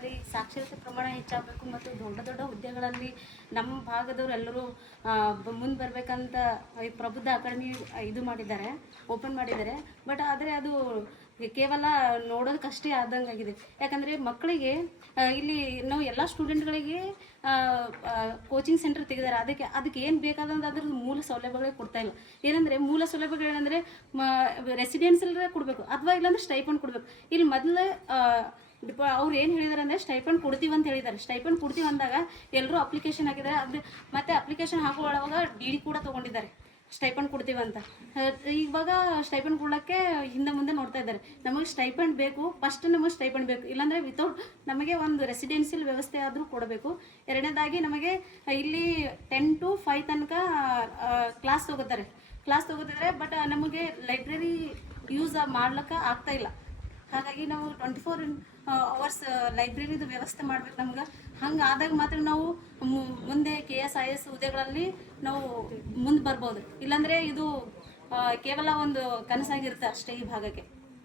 ಭಾಗದಲ್ಲಿ ಸಾಕ್ಷರತೆ ಪ್ರಮಾಣ ಹೆಚ್ಚಾಗಬೇಕು ಮತ್ತು ದೊಡ್ಡ ದೊಡ್ಡ ಹುದ್ದೆಗಳಲ್ಲಿ ನಮ್ಮ ಭಾಗದವರೆಲ್ಲರೂ ಮುಂದೆ ಬರಬೇಕಂತ ಈ ಪ್ರಬುದ್ಧ ಅಕಾಡೆಮಿ ಇದು ಮಾಡಿದ್ದಾರೆ, ಓಪನ್ ಮಾಡಿದ್ದಾರೆ. ಬಟ್ ಆದರೆ ಅದು ಕೇವಲ ನೋಡೋದಕ್ಕಷ್ಟೇ ಆದಂಗಾಗಿದೆ. ಯಾಕಂದರೆ ಮಕ್ಕಳಿಗೆ ಇಲ್ಲಿ ನಾವು ಎಲ್ಲ ಸ್ಟೂಡೆಂಟ್ಗಳಿಗೆ ಕೋಚಿಂಗ್ ಸೆಂಟರ್ ತೆಗೆದಾರೆ. ಅದಕ್ಕೆ ಏನು ಬೇಕಾದಂಥ ಅದ್ರ ಮೂಲ ಸೌಲಭ್ಯಗಳೇ ಕೊಡ್ತಾ ಇಲ್ಲ. ಏನಂದರೆ ಮೂಲ ಸೌಲಭ್ಯಗಳೇನೆಂದರೆ ರೆಸಿಡೆನ್ಸಿಯಲ್ಲೇ ಕೊಡಬೇಕು ಅಥವಾ ಇಲ್ಲಾಂದ್ರೆ ಸ್ಟೈಪಂಡ್ ಕೊಡಬೇಕು. ಇಲ್ಲಿ ಮೊದಲು ಅವ್ರು ಏನು ಹೇಳಿದಾರೆ ಅಂದರೆ ಸ್ಟೈಪಂಡ್ ಕೊಡ್ತೀವಿ ಅಂತ ಹೇಳಿದ್ದಾರೆ. ಸ್ಟೈಪಂಡ್ ಕೊಡ್ತೀವಿ ಅಂದಾಗ ಎಲ್ಲರೂ ಅಪ್ಲಿಕೇಶನ್ ಹಾಕಿದ್ದಾರೆ. ಅದು ಮತ್ತು ಅಪ್ಲಿಕೇಶನ್ ಹಾಕುವಾಗ ಡಿ ಕೂಡ ತೊಗೊಂಡಿದ್ದಾರೆ ಸ್ಟೈಪಂಡ್ ಕೊಡ್ತೀವಿ ಅಂತ. ಇವಾಗ ಸ್ಟೈಪಂಡ್ ಕೊಡೋಕ್ಕೆ ಹಿಂದೆ ಮುಂದೆ ನೋಡ್ತಾ ಇದ್ದಾರೆ. ನಮಗೆ ಸ್ಟೈಪಂಡ್ ಬೇಕು, ಫಸ್ಟ್ ನಮಗೆ ಸ್ಟೈಪಂಡ್ ಬೇಕು, ಇಲ್ಲಾಂದರೆ ವಿತೌಟ್ ನಮಗೆ ಒಂದು ರೆಸಿಡೆನ್ಷಿಯಲ್ ವ್ಯವಸ್ಥೆ ಆದರೂ ಕೊಡಬೇಕು. ಎರಡನೇದಾಗಿ ನಮಗೆ ಇಲ್ಲಿ 10 to 5 ತನಕ ಕ್ಲಾಸ್ ತೊಗೋತಿದ್ದಾರೆ. ಬಟ್ ನಮಗೆ ಲೈಬ್ರರಿ ಯೂಸ್ ಮಾಡ್ಲಿಕ್ಕೆ ಆಗ್ತಾಯಿಲ್ಲ. ಹಾಗಾಗಿ ನಾವು 24 hours ಲೈಬ್ರರಿದು ವ್ಯವಸ್ಥೆ ಮಾಡ್ಬೇಕು ನಮ್ಗೆ. ಹಂಗೆ ಆದಾಗ ಮಾತ್ರ ನಾವು ಮುಂದೆ KS IS ಹುದ್ದೆಗಳಲ್ಲಿ ನಾವು ಮುಂದೆ ಬರ್ಬೋದು. ಇಲ್ಲಾಂದರೆ ಇದು ಕೇವಲ ಒಂದು ಕನಸಾಗಿರುತ್ತೆ ಅಷ್ಟೇ ಈ ಭಾಗಕ್ಕೆ.